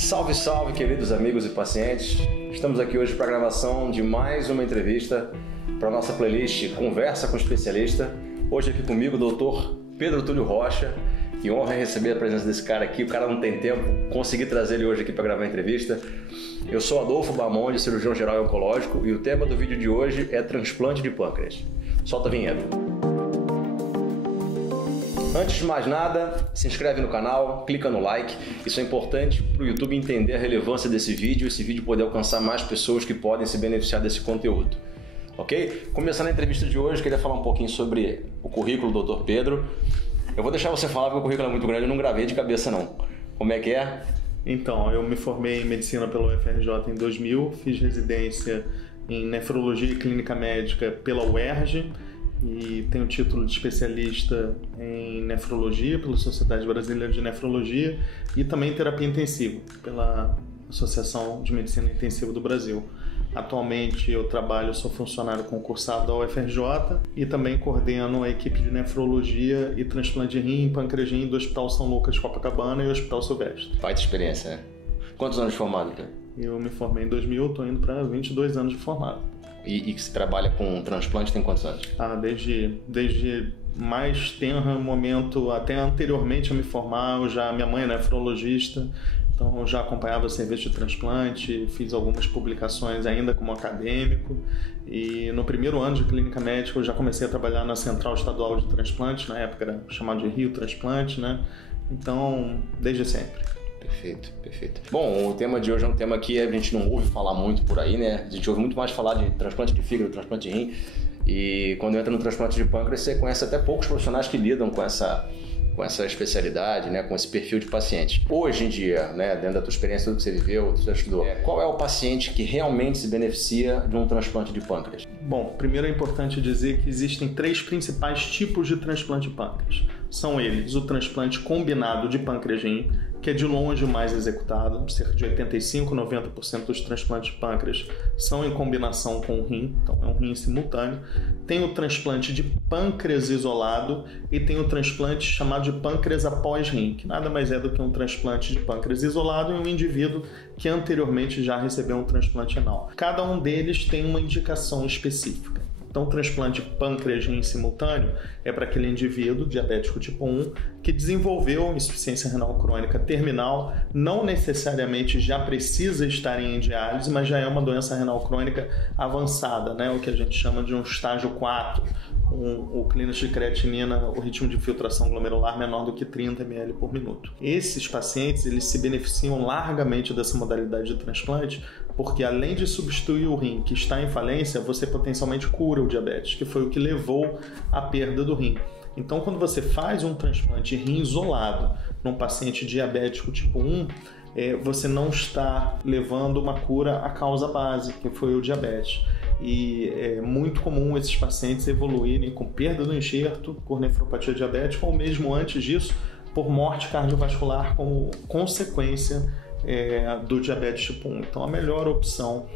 Salve, salve, queridos amigos e pacientes! Estamos aqui hoje para a gravação de mais uma entrevista para a nossa playlist Conversa com Especialista. Hoje aqui comigo o Dr. Pedro Túlio Rocha. Que honra receber a presença desse cara aqui. O cara não tem tempo, consegui trazer ele hoje aqui para gravar a entrevista. Eu sou Adolfo Bamonde, cirurgião geral e oncológico, e o tema do vídeo de hoje é transplante de pâncreas. Solta a vinheta. Antes de mais nada, se inscreve no canal, clica no like. Isso é importante para o YouTube entender a relevância desse vídeo e esse vídeo poder alcançar mais pessoas que podem se beneficiar desse conteúdo. Ok? Começando a entrevista de hoje, queria falar um pouquinho sobre o currículo do Dr. Pedro. Eu vou deixar você falar porque o currículo é muito grande, eu não gravei de cabeça não. Como é que é? Então, eu me formei em medicina pela UFRJ em 2000, fiz residência em nefrologia e clínica médica pela UERJ e tenho título de especialista em nefrologia pela Sociedade Brasileira de Nefrologia e também terapia intensiva pela Associação de Medicina Intensiva do Brasil. Atualmente eu sou funcionário concursado da UFRJ e também coordeno a equipe de nefrologia e transplante de rim e pâncreas do Hospital São Lucas de Copacabana e o Hospital Silvestre. Baita experiência, né? Quantos anos de formado, cara? Eu me formei em 2000, estou indo para 22 anos de formado. E que você trabalha com transplante tem quantos anos? Desde mais tenro momento, até anteriormente a me formar, minha mãe é nefrologista, então eu já acompanhava o serviço de transplante, fiz algumas publicações ainda como acadêmico e no primeiro ano de clínica médica eu já comecei a trabalhar na Central Estadual de Transplante, na época era chamado de Rio Transplante, né? Então, desde sempre. Perfeito, perfeito. Bom, o tema de hoje é um tema que a gente não ouve falar muito por aí, né? A gente ouve muito mais falar de transplante de fígado, transplante de rim. E quando entra no transplante de pâncreas, você conhece até poucos profissionais que lidam com essa especialidade, né, com esse perfil de paciente. Hoje em dia, né, dentro da tua experiência, tudo que você viveu, tudo que você estudou, qual é o paciente que realmente se beneficia de um transplante de pâncreas? Bom, primeiro é importante dizer que existem 3 principais tipos de transplante de pâncreas. São eles o transplante combinado de pâncreas-rim, que é de longe o mais executado, cerca de 85-90% dos transplantes de pâncreas são em combinação com o rim, então é um rim simultâneo. Tem o transplante de pâncreas isolado e tem o transplante chamado de pâncreas após rim, que nada mais é do que um transplante de pâncreas isolado em um indivíduo que anteriormente já recebeu um transplante renal. Cada um deles tem uma indicação específica. Então, o transplante de pâncreas rim simultâneo é para aquele indivíduo diabético tipo 1 que desenvolveu insuficiência renal crônica terminal, não necessariamente já precisa estar em diálise, mas já é uma doença renal crônica avançada, né? O que a gente chama de um estágio 4, o clínico de creatinina, o ritmo de filtração glomerular menor do que 30 ml por minuto. Esses pacientes eles se beneficiam largamente dessa modalidade de transplante porque além de substituir o rim que está em falência, você potencialmente cura o diabetes, que foi o que levou à perda do rim. Então, quando você faz um transplante de rim isolado num paciente diabético tipo 1, você não está levando uma cura à causa base, que foi o diabetes. E é muito comum esses pacientes evoluírem com perda do enxerto, por nefropatia diabética, ou mesmo antes disso, por morte cardiovascular como consequência do diabetes tipo 1. Então, a melhor opção,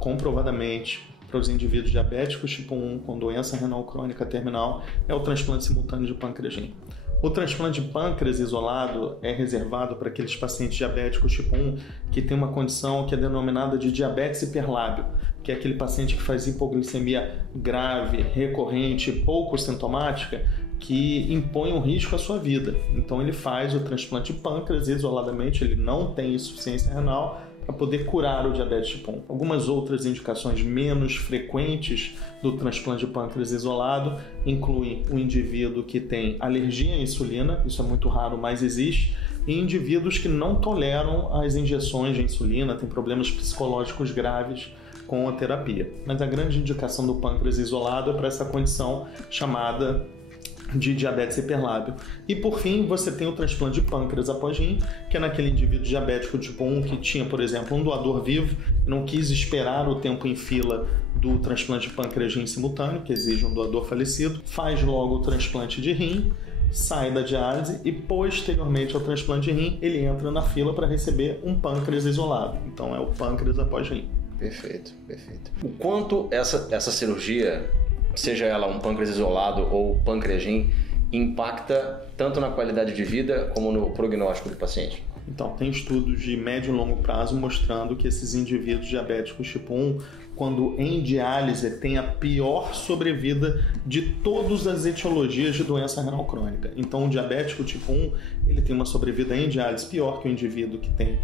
comprovadamente, para os indivíduos diabéticos tipo 1 com doença renal crônica terminal é o transplante simultâneo de pâncreas-rim. O transplante de pâncreas isolado é reservado para aqueles pacientes diabéticos tipo 1 que tem uma condição que é denominada de diabetes hiperlábio, que é aquele paciente que faz hipoglicemia grave, recorrente, pouco sintomática, que impõe um risco à sua vida. Então ele faz o transplante de pâncreas isoladamente, ele não tem insuficiência renal, para poder curar o diabetes tipo 1. Algumas outras indicações menos frequentes do transplante de pâncreas isolado incluem o indivíduo que tem alergia à insulina, isso é muito raro, mas existe, e indivíduos que não toleram as injeções de insulina, têm problemas psicológicos graves com a terapia. Mas a grande indicação do pâncreas isolado é para essa condição chamada de diabetes hiperlábio. E por fim, você tem o transplante de pâncreas após rim, que é naquele indivíduo diabético tipo 1 que tinha, por exemplo, um doador vivo, não quis esperar o tempo em fila do transplante de pâncreas rim simultâneo, que exige um doador falecido, faz logo o transplante de rim, sai da diálise e posteriormente ao transplante de rim, ele entra na fila para receber um pâncreas isolado. Então é o pâncreas após rim. Perfeito, perfeito. O quanto essa cirurgia, seja ela um pâncreas isolado ou pâncreas rim, impacta tanto na qualidade de vida como no prognóstico do paciente? Então, tem estudos de médio e longo prazo mostrando que esses indivíduos diabéticos tipo 1, quando em diálise, têm a pior sobrevida de todas as etiologias de doença renal crônica. Então, o diabético tipo 1, ele tem uma sobrevida em diálise pior que o indivíduo que tem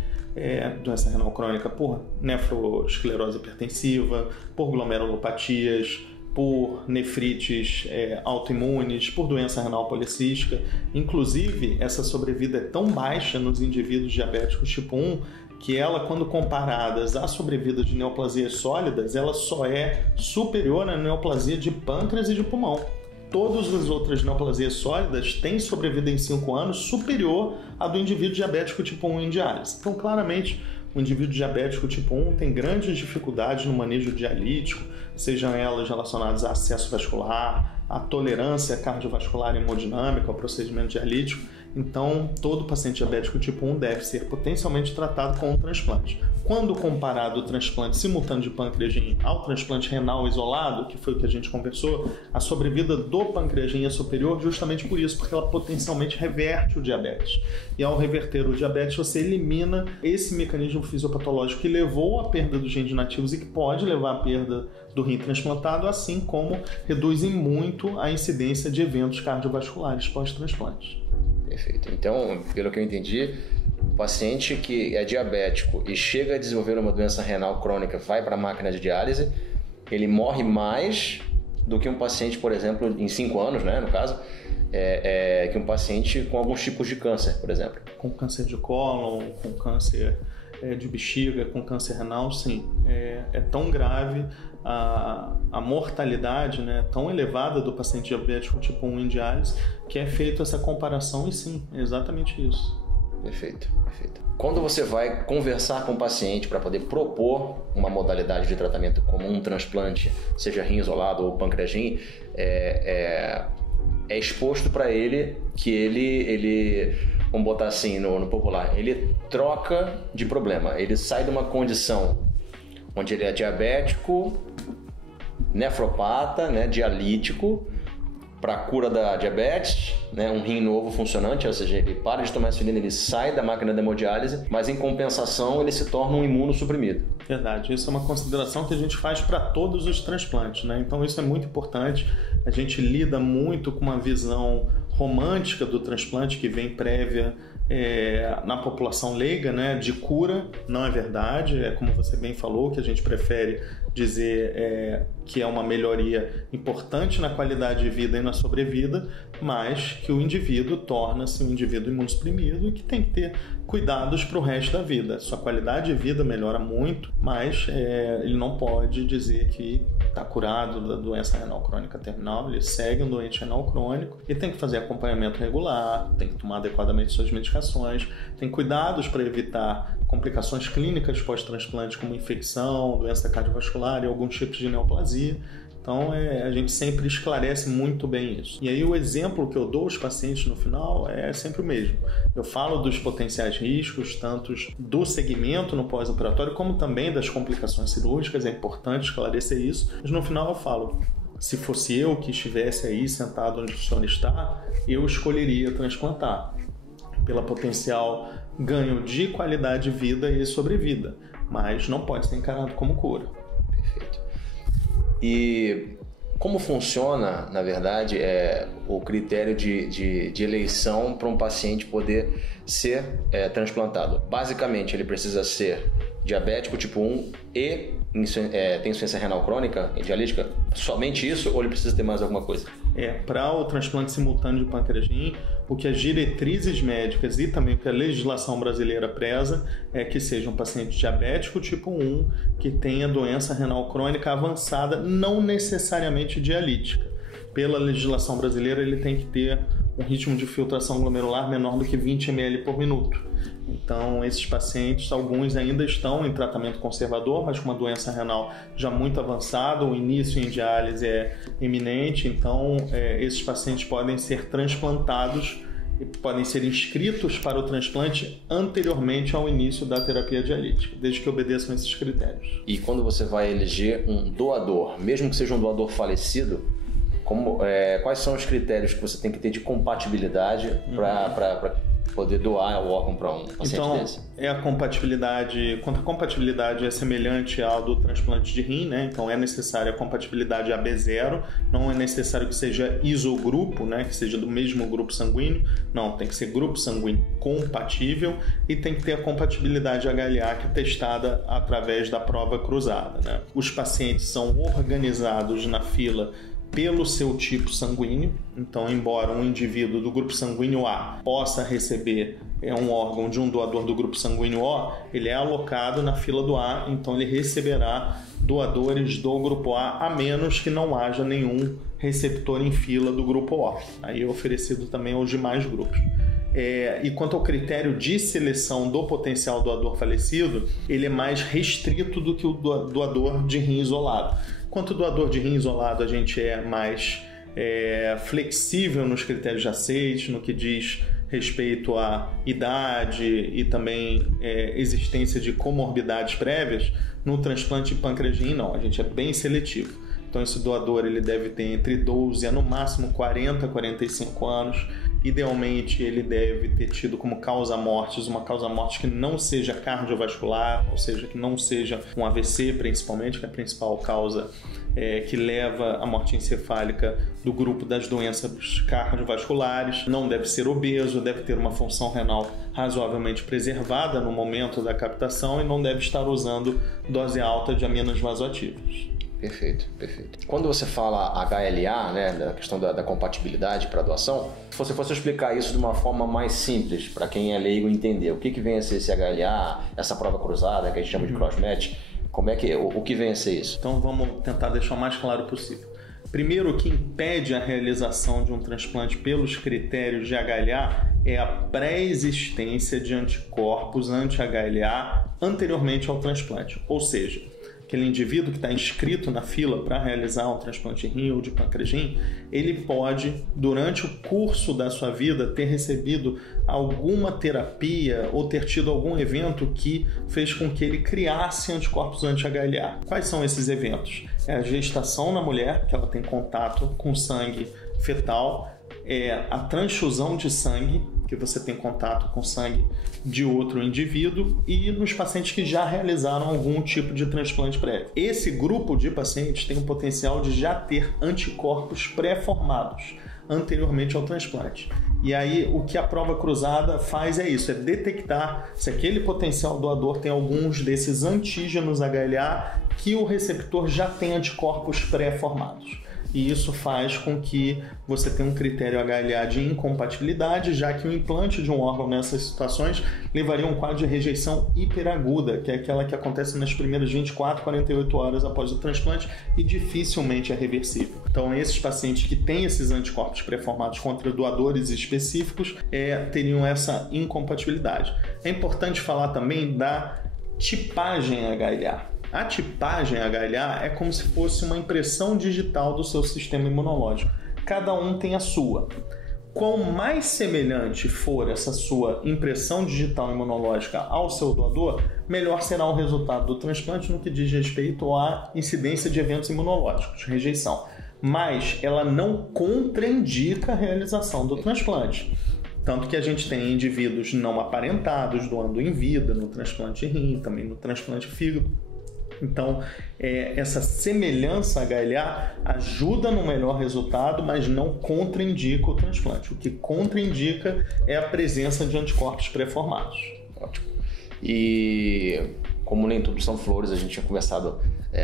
doença renal crônica por nefroesclerose hipertensiva, por glomerulopatias, por nefrites autoimunes, por doença renal policística. Inclusive, essa sobrevida é tão baixa nos indivíduos diabéticos tipo 1 que ela, quando comparadas à sobrevida de neoplasias sólidas, ela só é superior à neoplasia de pâncreas e de pulmão. Todas as outras neoplasias sólidas têm sobrevida em 5 anos superior à do indivíduo diabético tipo 1 em diálise. Então, claramente, o indivíduo diabético tipo 1 tem grandes dificuldades no manejo dialítico, sejam elas relacionadas a acesso vascular, a tolerância cardiovascular e hemodinâmica, ao procedimento dialítico. Então, todo paciente diabético tipo 1 deve ser potencialmente tratado com um transplante. Quando comparado o transplante simultâneo de pâncreas ao transplante renal isolado, que foi o que a gente conversou, a sobrevida do pâncreas é superior justamente por isso, porque ela potencialmente reverte o diabetes. E ao reverter o diabetes, você elimina esse mecanismo fisiopatológico que levou à perda dos genes nativos e que pode levar à perda do rim transplantado, assim como reduz em muito a incidência de eventos cardiovasculares pós-transplante. Perfeito. Então, pelo que eu entendi, o paciente que é diabético e chega a desenvolver uma doença renal crônica, vai para a máquina de diálise, ele morre mais do que um paciente, por exemplo, em 5 anos, né, no caso, que um paciente com alguns tipos de câncer, por exemplo. Com câncer de cólon, com câncer de bexiga, com câncer renal, sim. É tão grave a mortalidade, né, tão elevada do paciente diabético tipo 1 em diálise, que é feita essa comparação e sim, é exatamente isso. Perfeito, perfeito. Quando você vai conversar com o paciente para poder propor uma modalidade de tratamento como um transplante, seja rim isolado ou pancreas-rim, é exposto para ele que ele, vamos botar assim no popular, ele troca de problema, ele sai de uma condição onde ele é diabético, nefropata, né, dialítico, para a cura da diabetes, né, um rim novo funcionante, ou seja, ele para de tomar insulina, ele sai da máquina de hemodiálise, mas em compensação ele se torna um imunossuprimido. Verdade, isso é uma consideração que a gente faz para todos os transplantes, né? Então isso é muito importante. A gente lida muito com uma visão romântica do transplante que vem prévia na população leiga, né, de cura. Não é verdade, é como você bem falou, que a gente prefere dizer que é uma melhoria importante na qualidade de vida e na sobrevida, mas que o indivíduo torna-se um indivíduo imunossuprimido e que tem que ter cuidados para o resto da vida. Sua qualidade de vida melhora muito, mas ele não pode dizer que está curado da doença renal crônica terminal. Ele segue um doente renal crônico e tem que fazer acompanhamento regular, tem que tomar adequadamente suas medicações, tem cuidados para evitar complicações clínicas pós-transplante, como infecção, doença cardiovascular e alguns tipos de neoplasia. Então, a gente sempre esclarece muito bem isso. E aí, o exemplo que eu dou aos pacientes no final é sempre o mesmo. Eu falo dos potenciais riscos, tanto do segmento no pós-operatório, como também das complicações cirúrgicas. É importante esclarecer isso. Mas no final eu falo, se fosse eu que estivesse aí sentado onde o senhor está, eu escolheria transplantar, pela potencial ganho de qualidade de vida e sobrevida. Mas não pode ser encarado como cura. Perfeito. E como funciona, na verdade, o critério de eleição para um paciente poder ser transplantado? Basicamente, ele precisa ser diabético tipo 1 e tem insuficiência renal crônica, dialítica? Somente isso ou ele precisa ter mais alguma coisa? Para o transplante simultâneo de pâncreas-rim, o que as diretrizes médicas e também o que a legislação brasileira preza é que seja um paciente diabético tipo 1 que tenha doença renal crônica avançada, não necessariamente dialítica. Pela legislação brasileira, ele tem que ter um ritmo de filtração glomerular menor do que 20 ml por minuto. Então, esses pacientes, alguns ainda estão em tratamento conservador, mas com uma doença renal já muito avançada, o início em diálise é iminente, então esses pacientes podem ser transplantados e podem ser inscritos para o transplante anteriormente ao início da terapia dialítica, desde que obedeçam esses critérios. E quando você vai eleger um doador, mesmo que seja um doador falecido, quais são os critérios que você tem que ter de compatibilidade para poder doar o órgão para um paciente desse? É a compatibilidade, quanto a compatibilidade é semelhante à do transplante de rim, né? Então é necessária a compatibilidade AB0, não é necessário que seja isogrupo, né? Que seja do mesmo grupo sanguíneo, não, tem que ser grupo sanguíneo compatível e tem que ter a compatibilidade HLA que é testada através da prova cruzada, né? Os pacientes são organizados na fila pelo seu tipo sanguíneo, então embora um indivíduo do grupo sanguíneo A possa receber um órgão de um doador do grupo sanguíneo O, ele é alocado na fila do A, então ele receberá doadores do grupo A menos que não haja nenhum receptor em fila do grupo O. Aí é oferecido também aos demais grupos. E quanto ao critério de seleção do potencial doador falecido, ele é mais restrito do que o doador de rim isolado. Quanto ao doador de rim isolado, a gente é mais flexível nos critérios de aceite, no que diz respeito à idade e também existência de comorbidades prévias. No transplante de pâncreas de rim, não, a gente é bem seletivo. Então esse doador ele deve ter entre 12 a no máximo 40 a 45 anos. Idealmente ele deve ter tido como causa-mortes uma causa-morte que não seja cardiovascular, ou seja, que não seja um AVC principalmente, que é a principal causa que leva à morte encefálica do grupo das doenças cardiovasculares. Não deve ser obeso, deve ter uma função renal razoavelmente preservada no momento da captação e não deve estar usando dose alta de aminas vasoativas. Perfeito. Quando você fala HLA, né, da questão da compatibilidade para doação, se você fosse explicar isso de uma forma mais simples, para quem é leigo entender, o que vem a ser esse HLA, essa prova cruzada que a gente chama de cross-match, como é que o que vem a ser isso? Então vamos tentar deixar o mais claro possível. Primeiro, o que impede a realização de um transplante pelos critérios de HLA é a pré-existência de anticorpos anti-HLA anteriormente ao transplante, ou seja, aquele indivíduo que está inscrito na fila para realizar um transplante de rim ou de pâncreas de rim, ele pode, durante o curso da sua vida, ter recebido alguma terapia ou ter tido algum evento que fez com que ele criasse anticorpos anti-HLA. Quais são esses eventos? É a gestação na mulher, que ela tem contato com sangue fetal, é a transfusão de sangue, que você tem contato com sangue de outro indivíduo, e nos pacientes que já realizaram algum tipo de transplante prévio. Esse grupo de pacientes tem o potencial de já ter anticorpos pré-formados anteriormente ao transplante. E aí o que a prova cruzada faz é isso, é detectar se aquele potencial doador tem alguns desses antígenos HLA que o receptor já tem anticorpos pré-formados. E isso faz com que você tenha um critério HLA de incompatibilidade, já que o implante de um órgão nessas situações levaria a um quadro de rejeição hiperaguda, que é aquela que acontece nas primeiras 24, 48 horas após o transplante e dificilmente é reversível. Então, esses pacientes que têm esses anticorpos pré-formados contra doadores específicos teriam essa incompatibilidade. É importante falar também da tipagem HLA. A tipagem HLA é como se fosse uma impressão digital do seu sistema imunológico. Cada um tem a sua. Quanto mais semelhante for essa sua impressão digital imunológica ao seu doador, melhor será o resultado do transplante no que diz respeito à incidência de eventos imunológicos, rejeição. Mas ela não contraindica a realização do transplante. Tanto que a gente tem indivíduos não aparentados doando em vida no transplante de rim, também no transplante de fígado. Então, essa semelhança HLA ajuda no melhor resultado, mas não contraindica o transplante. O que contraindica é a presença de anticorpos pré-formados. Ótimo. E como nem tudo são flores, a gente tinha conversado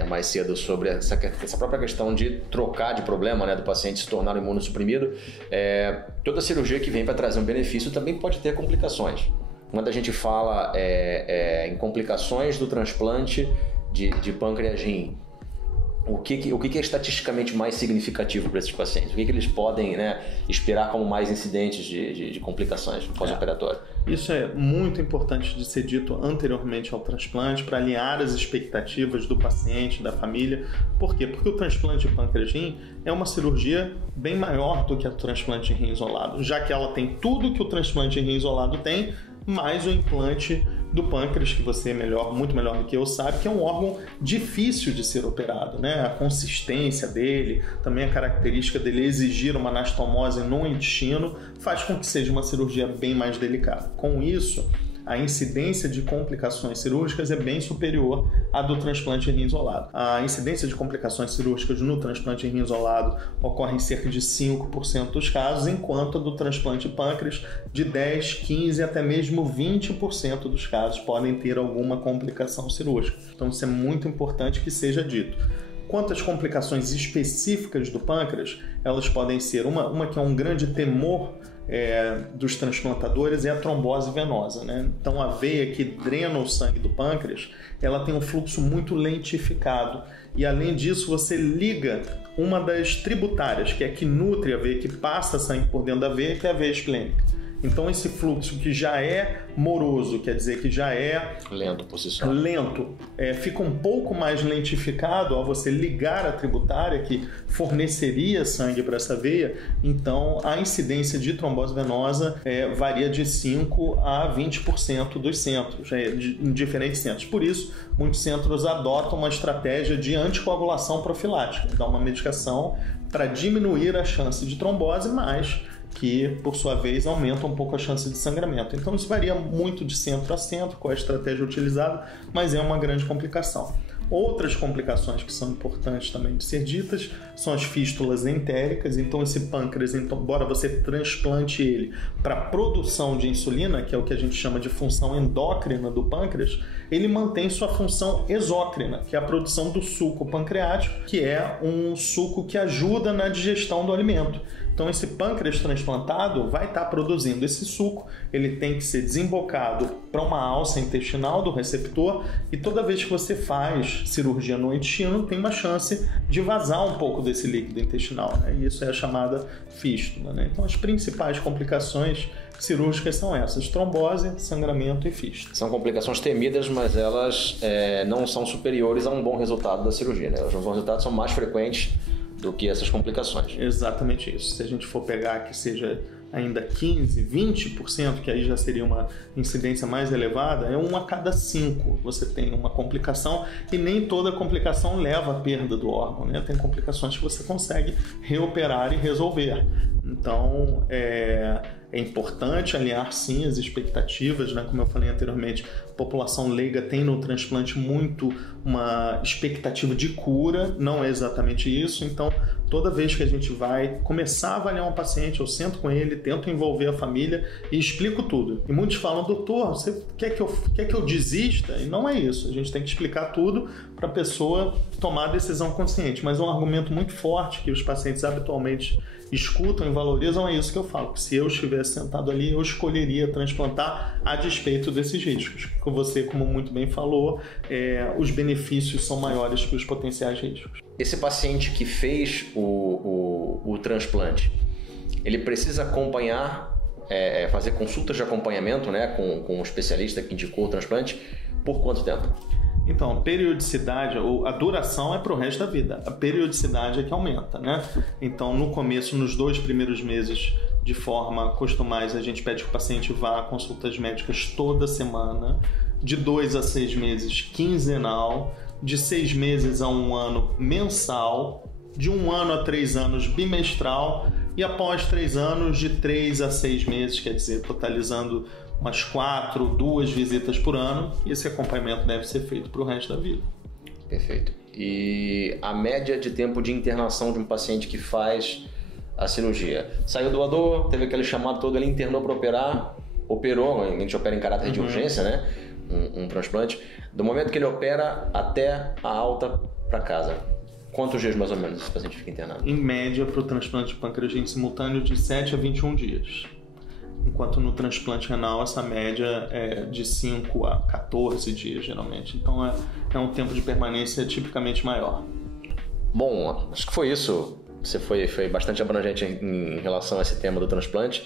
mais cedo sobre essa própria questão de trocar de problema, né, do paciente se tornar um imunossuprimido. Toda cirurgia que vem para trazer um benefício também pode ter complicações. Quando a gente fala em complicações do transplante de pâncreas rim, o que é estatisticamente mais significativo para esses pacientes? O que eles podem, né, esperar como mais incidentes de complicações pós-operatório? Isso é muito importante de ser dito anteriormente ao transplante para alinhar as expectativas do paciente, da família. Por quê? Porque o transplante de pâncreas de rim é uma cirurgia bem maior do que o transplante de rim isolado. Já que ela tem tudo que o transplante de rim isolado tem, mais o implante do pâncreas, que você muito melhor do que eu sabe, que é um órgão difícil de ser operado, né? A consistência dele, também a característica dele exigir uma anastomose no intestino, faz com que seja uma cirurgia bem mais delicada. Com isso, a incidência de complicações cirúrgicas é bem superior à do transplante de rim isolado. A incidência de complicações cirúrgicas no transplante de rim isolado ocorre em cerca de 5% dos casos, enquanto a do transplante de pâncreas de 10, 15 até mesmo 20% dos casos podem ter alguma complicação cirúrgica. Então isso é muito importante que seja dito. Quanto às complicações específicas do pâncreas, elas podem ser uma que é um grande temor dos transplantadores é a trombose venosa, né? Então a veia que drena o sangue do pâncreas, ela tem um fluxo muito lentificado e além disso você liga uma das tributárias, que é a que nutre a veia, que passa sangue por dentro da veia, que é a veia esplênica. Então esse fluxo que já é moroso, quer dizer que já é lento por si só. Fica um pouco mais lentificado ao você ligar a tributária que forneceria sangue para essa veia. Então a incidência de trombose venosa varia de 5 a 20% dos centros, em diferentes centros. Por isso, muitos centros adotam uma estratégia de anticoagulação profilática, dá uma medicação para diminuir a chance de trombose, mas que, por sua vez, aumenta um pouco a chance de sangramento. Então, isso varia muito de centro a centro, qual é a estratégia utilizada, mas é uma grande complicação. Outras complicações que são importantes também de ser ditas são as fístulas entéricas. Então, esse pâncreas, embora você transplante ele para produção de insulina, que é o que a gente chama de função endócrina do pâncreas, ele mantém sua função exócrina, que é a produção do suco pancreático, que é um suco que ajuda na digestão do alimento. Então esse pâncreas transplantado vai estar produzindo esse suco, ele tem que ser desembocado para uma alça intestinal do receptor e toda vez que você faz cirurgia no intestino tem uma chance de vazar um pouco desse líquido intestinal, né? E isso é a chamada fístula, né? Então as principais complicações cirúrgicas são essas: trombose, sangramento e fístula. São complicações temidas, mas elas não são superiores a um bom resultado da cirurgia, né? Os bons resultados são mais frequentes do que essas complicações. Exatamente isso. Se a gente for pegar que seja ainda 15%, 20%, que aí já seria uma incidência mais elevada, é 1 a cada 5 você tem uma complicação e nem toda complicação leva à perda do órgão, né? Tem complicações que você consegue reoperar e resolver. Então, é importante alinhar sim as expectativas, né? Como eu falei anteriormente, a população leiga tem no transplante muito uma expectativa de cura, não é exatamente isso. Então, toda vez que a gente vai começar a avaliar um paciente, eu sento com ele, tento envolver a família e explico tudo. E muitos falam: doutor, você quer que eu desista? E não é isso, a gente tem que explicar tudo para a pessoa tomar a decisão consciente. Mas é um argumento muito forte que os pacientes habitualmente escutam e valorizam, é isso que eu falo, que se eu estivesse sentado ali, eu escolheria transplantar a despeito desses riscos. Como você, como muito bem falou, os benefícios são maiores que os potenciais riscos. Esse paciente que fez o transplante, ele precisa acompanhar, fazer consultas de acompanhamento, né, com o especialista que indicou o transplante, por quanto tempo? Então, a periodicidade, a duração é para o resto da vida. A periodicidade é que aumenta, né? Então, no começo, nos 2 primeiros meses, de forma costumais, a gente pede que o paciente vá a consultas médicas toda semana, de 2 a 6 meses, quinzenal, de 6 meses a 1 ano, mensal, de 1 ano a 3 anos, bimestral, e após 3 anos, de 3 a 6 meses, quer dizer, totalizando umas 2 visitas por ano, e esse acompanhamento deve ser feito para o resto da vida. Perfeito. E a média de tempo de internação de um paciente que faz a cirurgia? Saiu doador, teve aquele chamado todo, ele internou para operar, operou, a gente opera em caráter de urgência, né? Um transplante. Do momento que ele opera até a alta para casa, quantos dias mais ou menos esse paciente fica internado? Em média, para o transplante de pâncreas simultâneo, de 7 a 21 dias. Enquanto no transplante renal essa média é de 5 a 14 dias, geralmente. Então é um tempo de permanência tipicamente maior. Bom, acho que foi isso. Você foi bastante abrangente em relação a esse tema do transplante.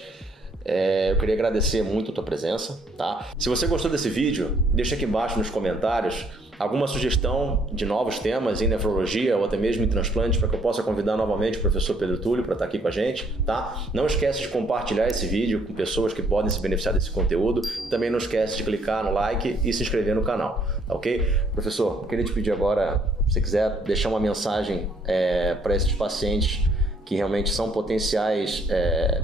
Eu queria agradecer muito a tua presença, tá? Se você gostou desse vídeo, deixa aqui embaixo nos comentários alguma sugestão de novos temas em nefrologia ou até mesmo em transplante, para que eu possa convidar novamente o professor Pedro Túlio para estar aqui com a gente, tá? Não esquece de compartilhar esse vídeo com pessoas que podem se beneficiar desse conteúdo. Também não esquece de clicar no like e se inscrever no canal, tá ok? Professor, eu queria te pedir agora, se você quiser deixar uma mensagem para esses pacientes que realmente são potenciais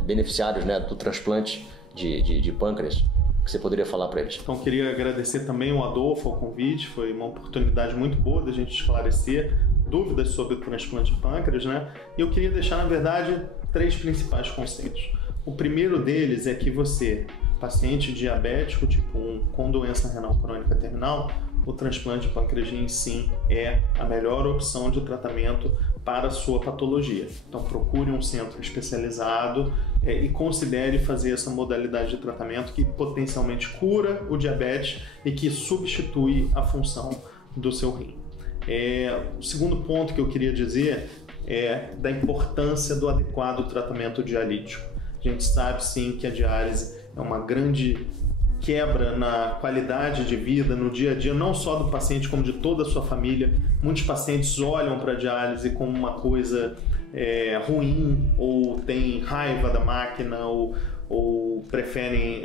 beneficiários, né, do transplante de pâncreas, que você poderia falar para eles. Então, queria agradecer também o Adolfo ao convite, foi uma oportunidade muito boa da gente esclarecer dúvidas sobre o transplante de pâncreas, né? E eu queria deixar, na verdade, 3 principais conceitos. O primeiro deles é que você, paciente diabético tipo 1 com doença renal crônica terminal, o transplante de pâncreas sim é a melhor opção de tratamento para a sua patologia. Então procure um centro especializado e considere fazer essa modalidade de tratamento que potencialmente cura o diabetes e que substitui a função do seu rim. O segundo ponto que eu queria dizer é da importância do adequado tratamento dialítico. A gente sabe sim que a diálise é uma grande quebra na qualidade de vida, no dia a dia, não só do paciente, como de toda a sua família. Muitos pacientes olham para a diálise como uma coisa ruim, ou têm raiva da máquina, ou preferem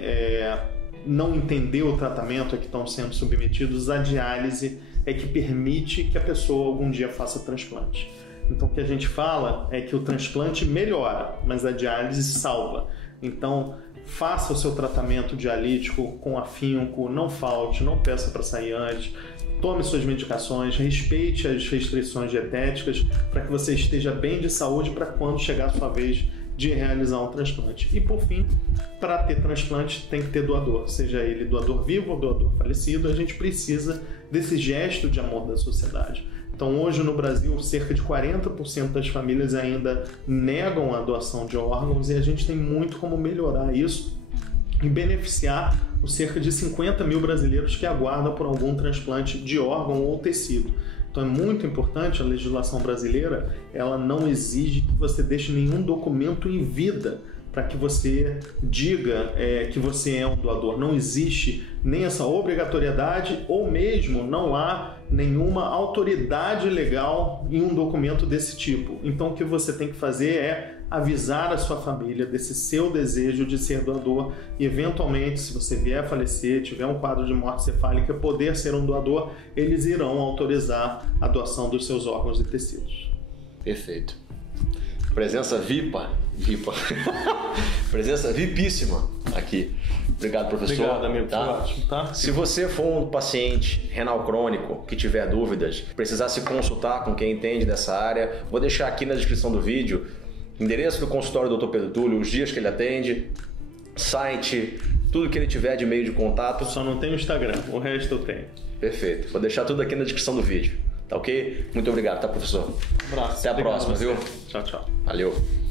não entender o tratamento a que estão sendo submetidos. A diálise é que permite que a pessoa algum dia faça transplante. Então o que a gente fala é que o transplante melhora, mas a diálise salva. Então faça o seu tratamento dialítico com afinco, não falte, não peça para sair antes, tome suas medicações, respeite as restrições dietéticas para que você esteja bem de saúde para quando chegar a sua vez de realizar um transplante. E por fim, para ter transplante tem que ter doador, seja ele doador vivo ou doador falecido. A gente precisa desse gesto de amor da sociedade. Então hoje no Brasil, cerca de 40% das famílias ainda negam a doação de órgãos, e a gente tem muito como melhorar isso e beneficiar os cerca de 50 mil brasileiros que aguardam por algum transplante de órgão ou tecido. Então é muito importante, a legislação brasileira, ela não exige que você deixe nenhum documento em vida para que você diga que você é um doador. Não existe nem essa obrigatoriedade, ou mesmo não há nenhuma autoridade legal em um documento desse tipo. Então o que você tem que fazer é avisar a sua família desse seu desejo de ser doador e, eventualmente, se você vier a falecer, tiver um quadro de morte cefálica, poder ser um doador, eles irão autorizar a doação dos seus órgãos e tecidos. Perfeito. Presença presença VIPíssima aqui. Obrigado, professor. Obrigado, amigo. Tá? Ótimo, tá? Se você for um paciente renal crônico que tiver dúvidas, precisar se consultar com quem entende dessa área, vou deixar aqui na descrição do vídeo endereço do consultório do Dr. Pedro Túlio, os dias que ele atende, site, tudo que ele tiver de meio de contato. Só não tem o Instagram, o resto eu tenho. Perfeito. Vou deixar tudo aqui na descrição do vídeo. Tá ok? Muito obrigado, tá, professor? Um abraço. Até a próxima, viu? Tchau, tchau. Valeu.